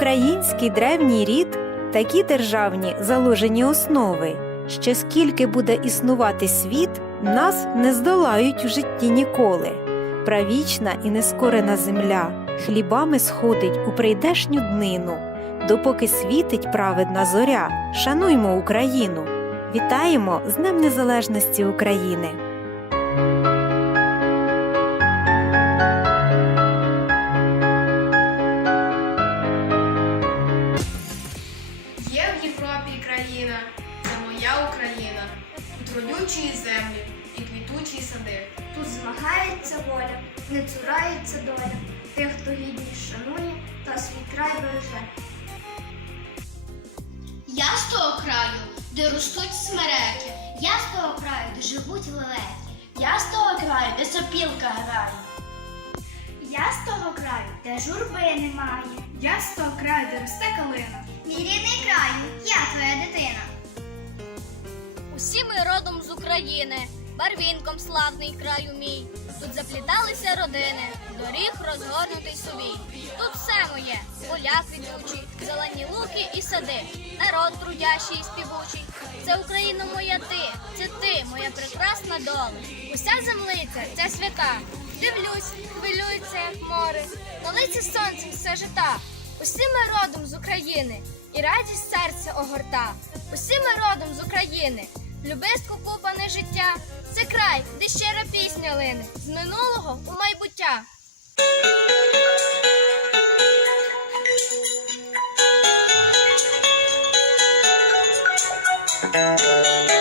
Український древній рід такі державні заложені основи, що скільки буде існувати світ, нас не здолають в житті ніколи. Правічна і нескорена земля хлібами сходить у прийдешню днину. Допоки світить праведна зоря, шануймо Україну. Вітаємо з Днем Незалежності України! Та свій край береже. Я з того краю, де ростуть смереки. Я з того краю, де живуть лелеки. Я з того краю, де сопілка грає. Я з того краю, де журби немає. Я з того краю, де росте калина. Мій рідний краю, я твоя дитина. Усі ми родом з України, барвінком славний краю мій. Тут запліталися родини, доріг розгорнутий собі. Тут все моє, поля квітучі, зелені луки і сади, народ трудящий і співучий. Це Україна моя ти, це ти, моя прекрасна доля. Уся землиця, ця свята. Дивлюсь, хвилюється, як море, на лиці сонцем все жита. Усі ми родом з України, і радість серця огорта. Усі ми родом з України, любистку купане життя. Це край, де щира пісня лине з минулого у майбуття. Música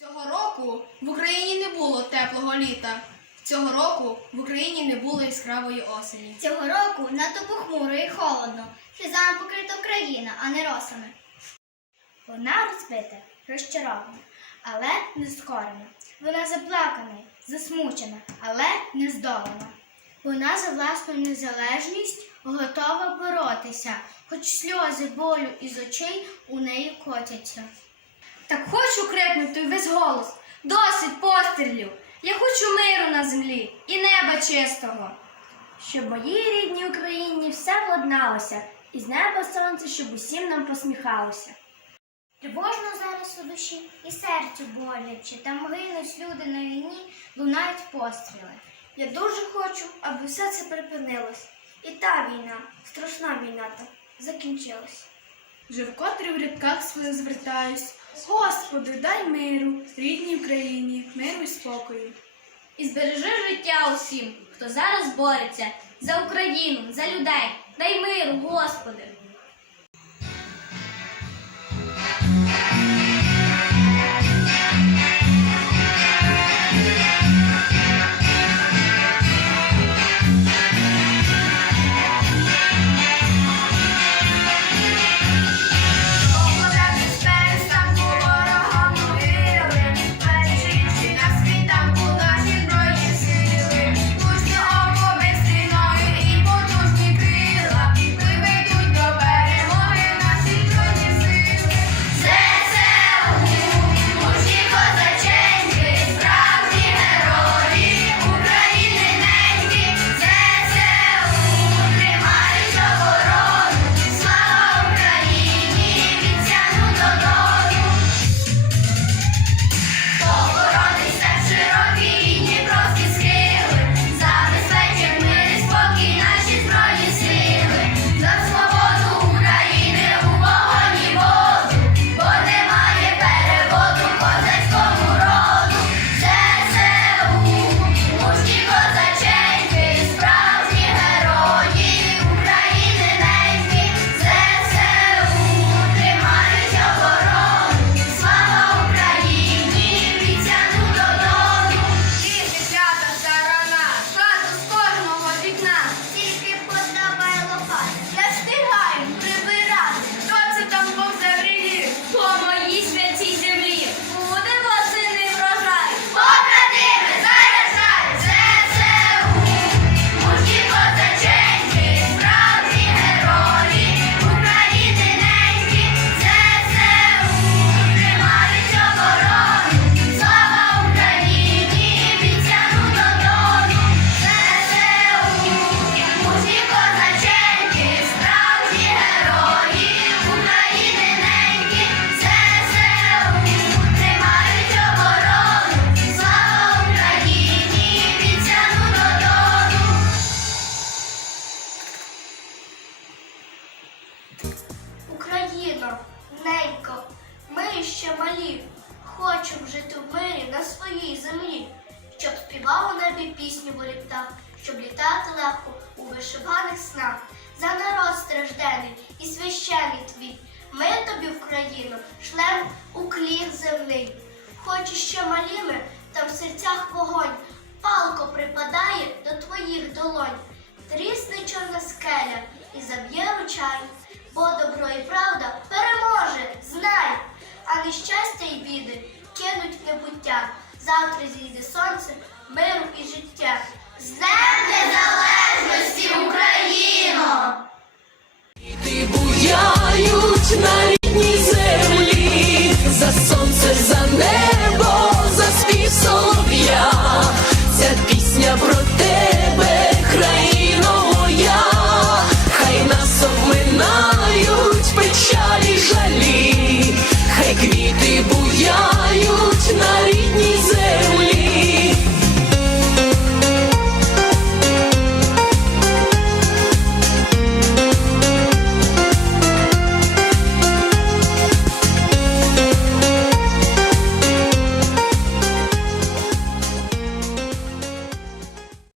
Цього року в Україні не було теплого літа. Цього року в Україні не було яскравої осені. Цього року надто похмуро і холодно. Хизами покрита Україна, а не росами. Вона розбита, розчарована, але не скорена. Вона заплакана, засмучена, але не здолана. Вона за власну незалежність готова боротися, хоч сльози болю із очей у неї котяться. Так хочу крикнути весь голос. Досить пострілів. Я хочу миру на землі і неба чистого. Щоб моїй рідній Україні все владналося, і з неба сонце, щоб усім нам посміхалося. Тривожно зараз у душі і серцю боляче, там гинуть люди на війні, лунають постріли. Я дуже хочу, аби все це припинилось. І та війна, страшна війна та закінчилась. Вже вкотре в рядках своїх звертаюсь. Господи, дай миру, рідній Україні, миру і спокою. І збережи життя усім, хто зараз бореться за Україну, за людей. Дай миру, Господи. Снах, за народ страждений і священий твій. Ми тобі в шлем у клін земний. Хоч іще маліми, там в серцях вогонь, палко припадає до твоїх долонь. Трісне чорна скеля і заб'є ручай, бо добро і правда переможе, знай, а нещастя й біди кинуть в небуття. Завтра зійде сонце, миру і життя. Буяють на рідній землі за